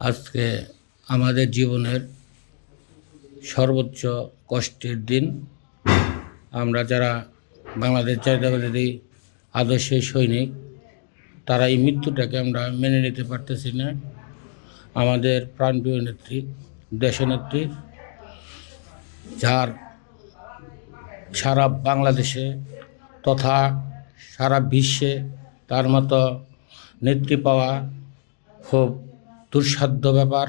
আজকে আমাদের জীবনের সর্বোচ্চ কষ্টের দিন। আমরা যারা বাংলাদেশ জাতীয়তাবাদী আদর্শের সৈনিক, তারা এই মৃত্যুটাকে আমরা মেনে নিতে পারতেছি না। আমাদের প্রাণপ্রিয় নেত্রী, দেশনেত্রী, যার সারা বাংলাদেশে তথা সারা বিশ্বে তার মতো নেত্রী পাওয়া খুব দুঃসাধ্য ব্যাপার।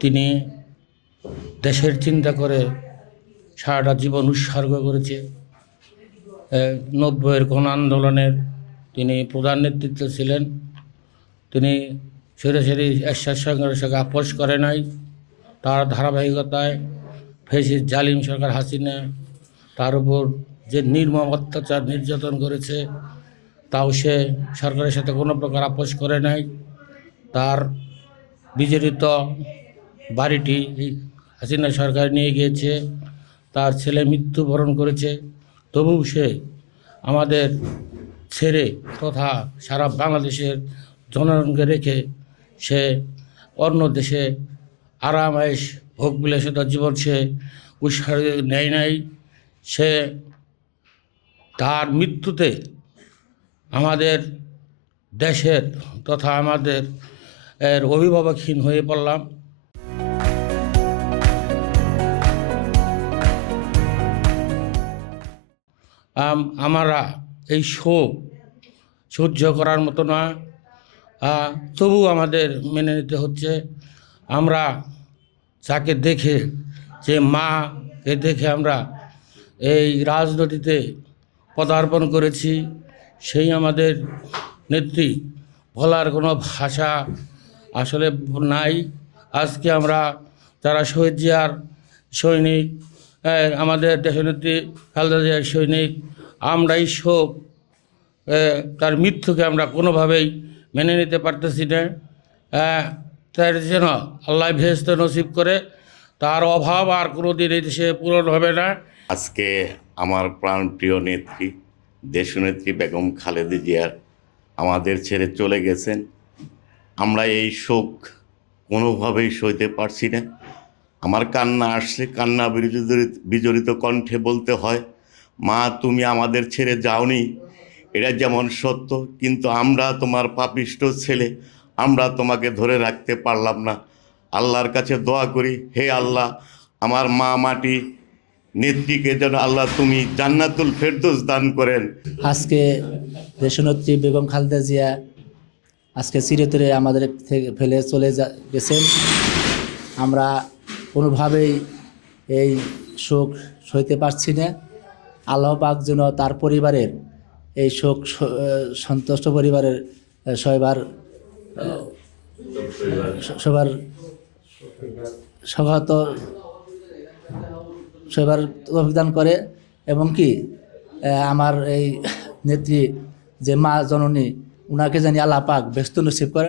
তিনি দেশের চিন্তা করে সারাটা জীবন উৎসর্গ করেছে। 90-এর গণ আন্দোলনের তিনি প্রধান নেতৃত্ব ছিলেন। তিনি সরাসরি এরশাদ সরকারের সঙ্গে আপোষ করে নাই। তার ধারাবাহিকতায় ফ্যাসিস্ট জালিম সরকার হাসিনা তার উপর যে নির্মম অত্যাচার নির্যাতন করেছে, তাও সে সরকারের সাথে কোনো প্রকার আপোষ করে নাই। তার বিজড়িত বাড়িটি হাসিনা সরকার নিয়ে গিয়েছে, তার ছেলে মৃত্যুবরণ করেছে, তবুও সে আমাদের ছেড়ে তথা সারা বাংলাদেশের জনগণকে রেখে সে অন্য দেশে আরাম আয়েশ ভোগ বিলাসিতার জীবন সে উৎসর্গ নেয় নাই। সে তার মৃত্যুতে আমাদের দেশের তথা আমাদের অভিভাবকহীন হয়ে পড়লাম। আমরা এই শোক সহ্য করার মতো না, তবু আমাদের মেনে নিতে হচ্ছে। আমরা যাকে দেখে, যে মাকে দেখে আমরা এই রাজনীতিতে পদার্পণ করেছি, সেই আমাদের নেত্রী, বলার কোনো ভাষা আসলে নাই। আজকে আমরা যারা শহীদ জিয়ার সৈনিক, আমাদের দেশনেত্রী খালেদা জিয়ার সৈনিক, আমরা এই শোক, তার মৃত্যুকে আমরা কোনোভাবেই মেনে নিতে পারতেছি না। তার যেন আল্লাহ বেহেশত নসিব করে, তার অভাব আর কোনো দিন এই দেশে পূরণ হবে না। আজকে আমার প্রাণপ্রিয় নেত্রী দেশনেত্রী বেগম খালেদা জিয়ার আমাদের ছেড়ে চলে গেছেন। আমরা এই শোক কোনোভাবেই সইতে পারছি না। আমার কান্না আসছে, কান্না বিজড়িত কণ্ঠে বলতে হয়, মা তুমি আমাদের ছেড়ে যাওনি, এটা যেমন সত্য, কিন্তু আমরা তোমার পাপিষ্ঠ ছেলে, আমরা তোমাকে ধরে রাখতে পারলাম না। আল্লাহর কাছে দোয়া করি, হে আল্লাহ, আমার মা মাটি নেত্রীকে যেন আল্লাহ তুমি জান্নাতুল ফেরদৌস দান করেন। আজকে দেশনেত্রী বেগম খালেদা জিয়া আজকে চিরতরে আমাদের থেকে ফেলে চলে গেছেন। আমরা কোনোভাবেই এই শোক সইতে পারছি না। আল্লাহ পাক যেন তার পরিবারের এই শোক সন্তুষ্ট পরিবারের সবার সহায়ত সবার অভিদান করে, এবং কি আমার এই নেত্রী যে মা জননী, উনাকে জানি আল্লাহ পাক ব্যস্ত নসিব করে।